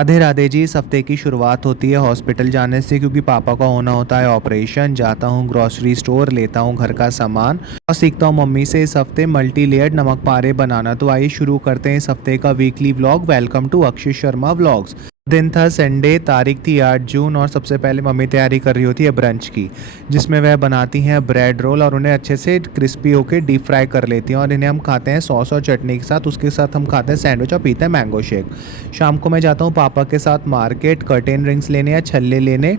राधे राधे जी। इस हफ्ते की शुरुआत होती है हॉस्पिटल जाने से, क्योंकि पापा का होना होता है ऑपरेशन। जाता हूँ ग्रोसरी स्टोर, लेता हूँ घर का सामान और सीखता हूँ मम्मी से इस हफ्ते मल्टी लेयर्ड नमक पारे बनाना। तो आइए शुरू करते हैं इस हफ्ते का weekly vlog. Welcome to Akshay Sharma vlogs. दिन था संडे, तारीख थी 8 जून और सबसे पहले मम्मी तैयारी कर रही होती है ब्रंच की, जिसमें वह बनाती हैं ब्रेड रोल और उन्हें अच्छे से क्रिस्पी होकर डीप फ्राई कर लेती हैं और इन्हें हम खाते हैं सॉस और चटनी के साथ। उसके साथ हम खाते हैं सैंडविच और पीते हैं मैंगो शेक। शाम को मैं जाता हूँ पापा के साथ मार्केट कर्टेन रिंग्स लेने या छल्ले लेने,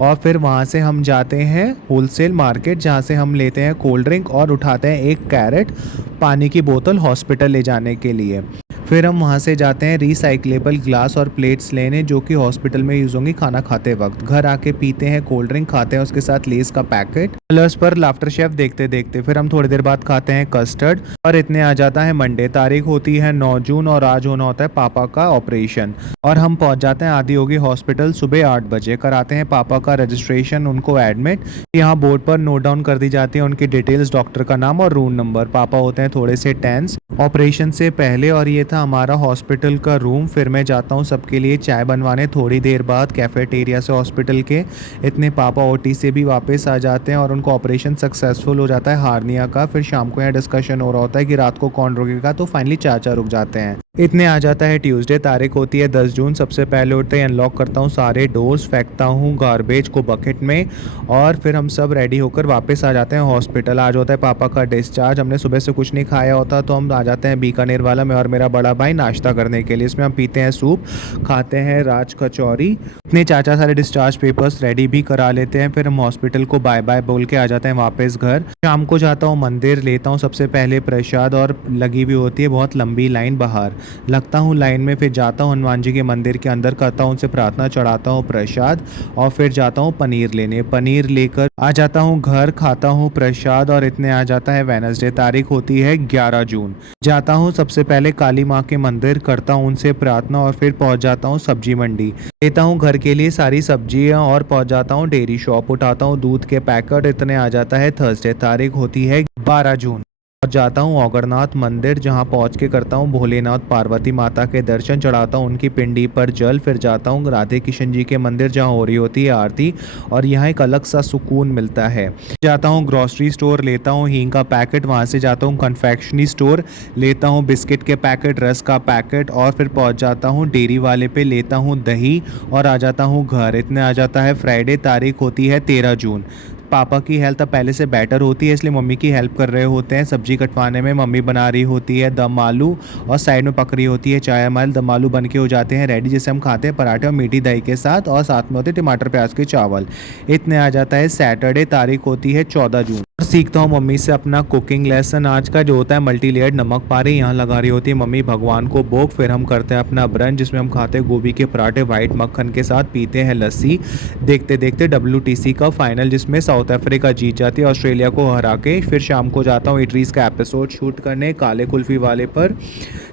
और फिर वहाँ से हम जाते हैं होलसेल मार्केट, जहाँ से हम लेते हैं कोल्ड ड्रिंक और उठाते हैं एक कैरेट पानी की बोतल हॉस्पिटल ले जाने के लिए। फिर हम वहाँ से जाते हैं रिसाइक्लेबल ग्लास और प्लेट्स लेने, जो कि हॉस्पिटल में यूज़ होंगी खाना खाते वक्त। घर आके पीते हैं कोल्ड ड्रिंक, खाते हैं उसके साथ लेस का पैकेट, कलर्स पर लाफ्टर शेफ देखते देखते। फिर हम थोड़ी देर बाद खाते हैं कस्टर्ड और इतने आ जाता है मंडे। तारीख होती है 9 जून और आज होना होता है पापा का ऑपरेशन और हम पहुँच जाते हैं आदि योगी हॉस्पिटल सुबह 8 बजे। कराते हैं पापा का रजिस्ट्रेशन, उनको एडमिट। यहाँ बोर्ड पर नोट डाउन कर दी जाती है उनकी डिटेल्स, डॉक्टर का नाम और रूम नंबर। पापा होते हैं थोड़े से टेंस ऑपरेशन से पहले, और ये था हमारा हॉस्पिटल का रूम। फिर मैं जाता हूँ सबके लिए चाय बनवाने थोड़ी देर बाद कैफेटेरिया से हॉस्पिटल के। इतने पापा ओटी से भी वापस आ जाते हैं और उनको ऑपरेशन सक्सेसफुल हो जाता है हार्निया का। फिर शाम को यहाँ डिस्कशन हो रहा होता है कि रात को कौन रुकेगा, तो फाइनली चाचा रुक जाते हैं। इतने आ जाता है ट्यूसडे, तारीख होती है 10 जून। सबसे पहले उठते ही अनलॉक करता हूँ सारे डोर्स, फेंकता हूँ गार्बेज को बकेट में और फिर हम सब रेडी होकर वापस आ जाते हैं हॉस्पिटल। आज होता है पापा का डिस्चार्ज। हमने सुबह से कुछ नहीं खाया होता, तो हम आ जाते हैं बीकानेर वाला, मैं और मेरा बड़ा भाई, नाश्ता करने के लिए। इसमें हम पीते हैं सूप, खाते हैं राज कचौरी। इतने चाचा सारे डिस्चार्ज पेपर्स रेडी भी करा लेते हैं। फिर हम हॉस्पिटल को बाय बाय बोल के आ जाते हैं वापस घर। शाम को जाता हूँ मंदिर, लेता हूँ सबसे पहले प्रसाद और लगी हुई होती है बहुत लंबी लाइन बाहर। लगता हूँ लाइन में, फिर जाता हूँ हनुमान जी के मंदिर के अंदर, करता हूँ उनसे प्रार्थना, चढ़ाता हूँ प्रसाद और फिर जाता हूँ पनीर लेने। पनीर लेकर आ जाता हूँ घर, खाता हूँ प्रसाद और इतने आ जाता है वेडनेसडे, तारीख होती है 11 जून। जाता हूँ सबसे पहले काली माँ के मंदिर, करता हूँ उनसे प्रार्थना और फिर पहुँच जाता हूँ सब्जी मंडी। लेता हूँ घर के लिए सारी सब्जियाँ और पहुँच जाता हूँ डेयरी शॉप, उठाता हूँ दूध के पैकेट। इतने आ जाता है थर्सडे, तारीख होती है 12 जून। और जाता हूँ औगरनाथ मंदिर, जहाँ पहुँच के करता हूँ भोलेनाथ पार्वती माता के दर्शन, चढ़ाता हूँ उनकी पिंडी पर जल। फिर जाता हूँ राधे किशन जी के मंदिर, जहाँ हो रही होती है आरती और यहाँ एक अलग सा सुकून मिलता है। जाता हूँ ग्रॉसरी स्टोर, लेता हूँ हींग का पैकेट। वहाँ से जाता हूँ कन्फेक्शनरी स्टोर, लेता हूँ बिस्किट के पैकेट, रस का पैकेट और फिर पहुँच जाता हूँ डेयरी वाले पे, लेता हूँ दही और आ जाता हूँ घर। इतने आ जाता है फ्राइडे, तारीख होती है 13 जून। पापा की हेल्थ अब पहले से बेटर होती है, इसलिए मम्मी की हेल्प कर रहे होते हैं सब्जी कटवाने में। मम्मी बना रही होती है दम आलू और साइड में पक रही होती है चाय। हमारे दम आलू बन के हो जाते हैं रेडी, जिसे हम खाते हैं पराठे और मीठी दही के साथ, और साथ में होते हैं टमाटर प्याज के चावल। इतने आ जाता है सैटरडे, तारीख होती है 14 जून। और सीखता हूँ मम्मी से अपना कुकिंग लेसन। आज का जो होता है मल्टी लेयर्ड नमक पारे, यहाँ लगा रही होती है मम्मी भगवान को भोग। फिर हम करते हैं अपना ब्रंच, जिसमें हम खाते हैं गोभी के पराठे वाइट मक्खन के साथ, पीते हैं लस्सी। देखते देखते WTC का फाइनल, जिसमें साउथ अफ्रीका जीत जाती है ऑस्ट्रेलिया को हरा के। फिर शाम को जाता हूँ इटरीज का एपिसोड शूट करने काले कुल्फी वाले पर,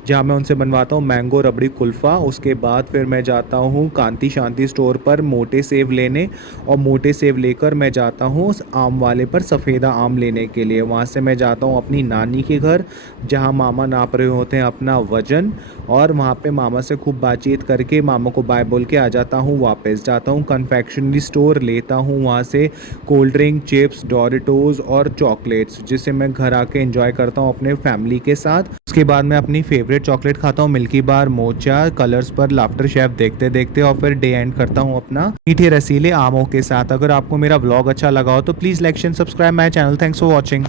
जहाँ मैं उनसे बनवाता हूँ मैंगो रबड़ी कुल्फ़ा। उसके बाद फिर मैं जाता हूँ कांति शांति स्टोर पर मोटे सेब लेने, और मोटे सेब लेकर मैं जाता हूँ उस आम वाले पर सफ़ेदा आम लेने के लिए। वहाँ से मैं जाता हूँ अपनी नानी के घर, जहाँ मामा नाप रहे होते हैं अपना वज़न, और वहाँ पे मामा से खूब बातचीत करके मामा को बाय बोल के आ जाता हूँ वापस। जाता हूँ कन्फेक्शनरी स्टोर, लेता हूँ वहाँ से कोल्ड ड्रिंक, चिप्स, डोरिटोज़ और चॉकलेट्स, जिसे मैं घर आके एंजॉय करता हूँ अपने फैमिली के साथ। उसके बाद मैं अपनी फेवरेट चॉकलेट खाता हूँ मिल्की बार मोचा, कलर्स पर लाफ्टर शेफ देखते देखते, और फिर डे एंड करता हूँ अपना मीठे रसीले आमों के साथ। अगर आपको मेरा व्लॉग अच्छा लगा हो तो please like and subscribe my channel. Thanks for watching.